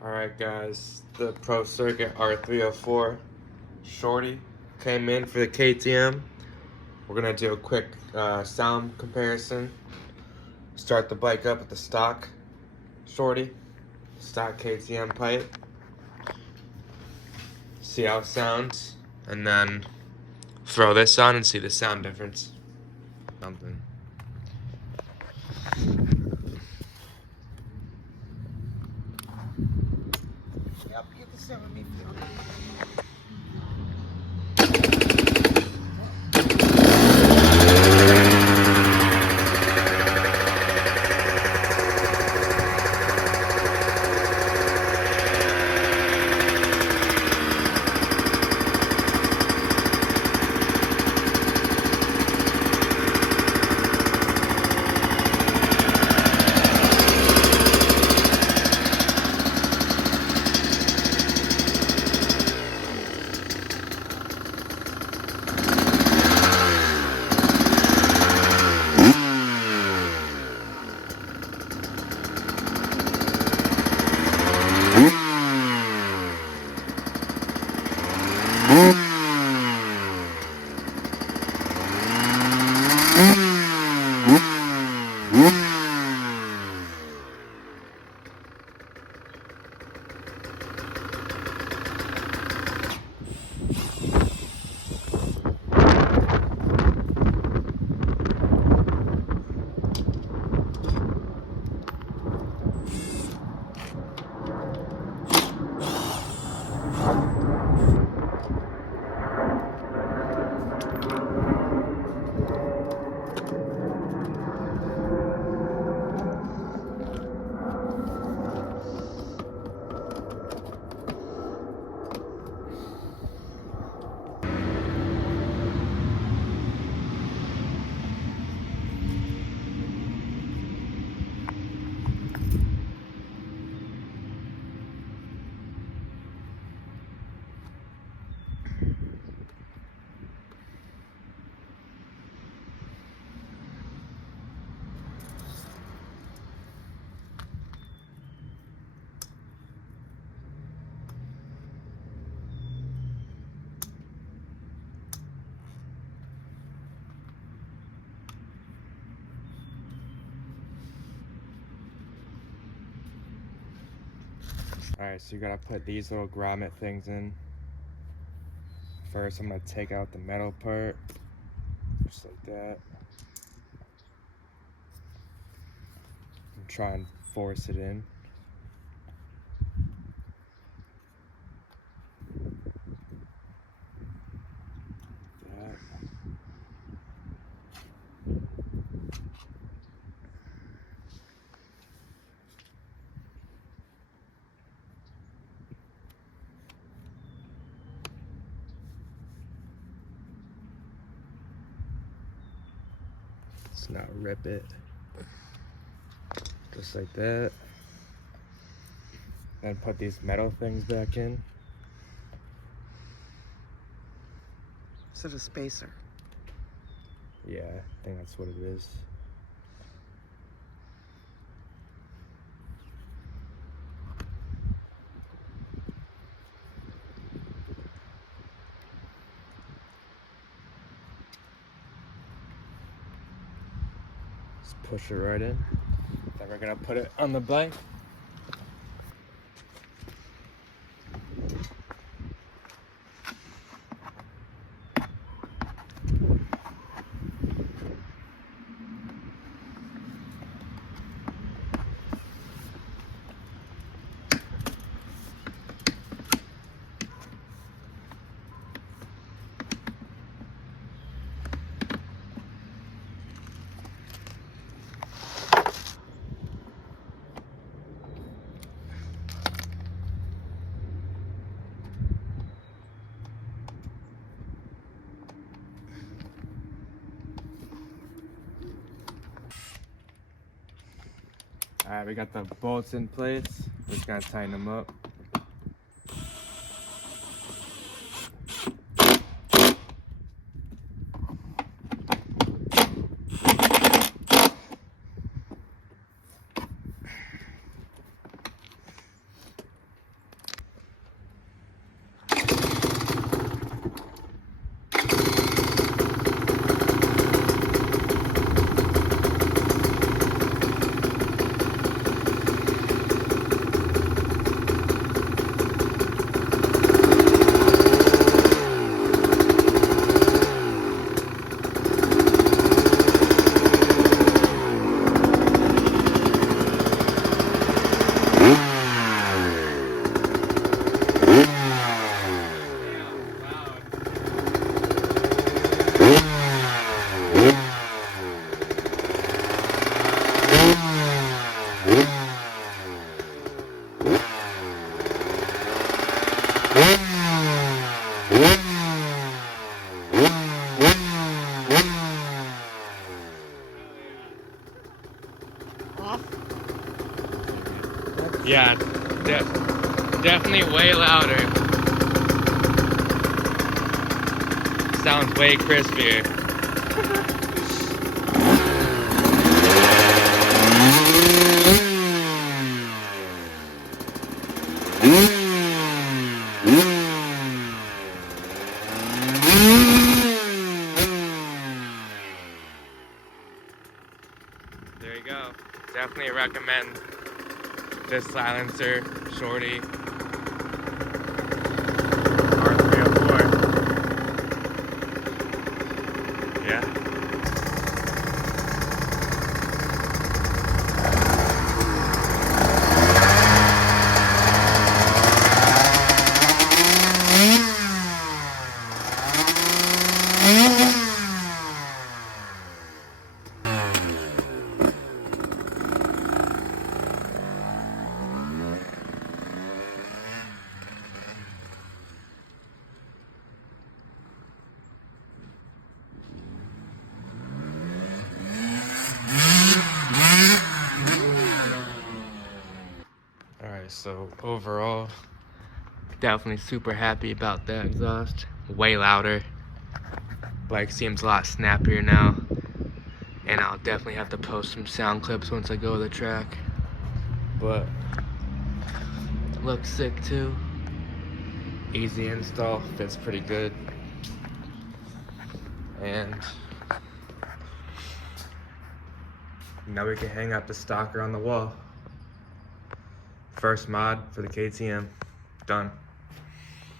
Alright guys, the Pro Circuit R-304 Shorty came in for the KTM. We're gonna do a quick sound comparison. Start the bike up with the stock Shorty, stock KTM pipe. See how it sounds, and then throw this on and see the sound difference. Something. Yep, you can sit with me if you want. Alright, so you gotta put these little grommet things in. First, I'm gonna take out the metal part, just like that. And try and force it in. Like that. Let's not rip it. Just like that. Then put these metal things back in. So the spacer. Yeah, I think that's what it is. Just push it right in. Then we're gonna put it on the bike. Alright, we got the bolts in place. We're just gonna tighten them up. Yeah, definitely way louder. Sounds way crispier. There you go. Definitely recommend this silencer, Shorty R-304. Yeah. Alright, so overall, definitely super happy about that exhaust. Way louder. Bike seems a lot snappier now. And I'll definitely have to post some sound clips once I go to the track. But looks sick too. Easy install, fits pretty good. And now we can hang up the stalker on the wall. First mod for the KTM, done.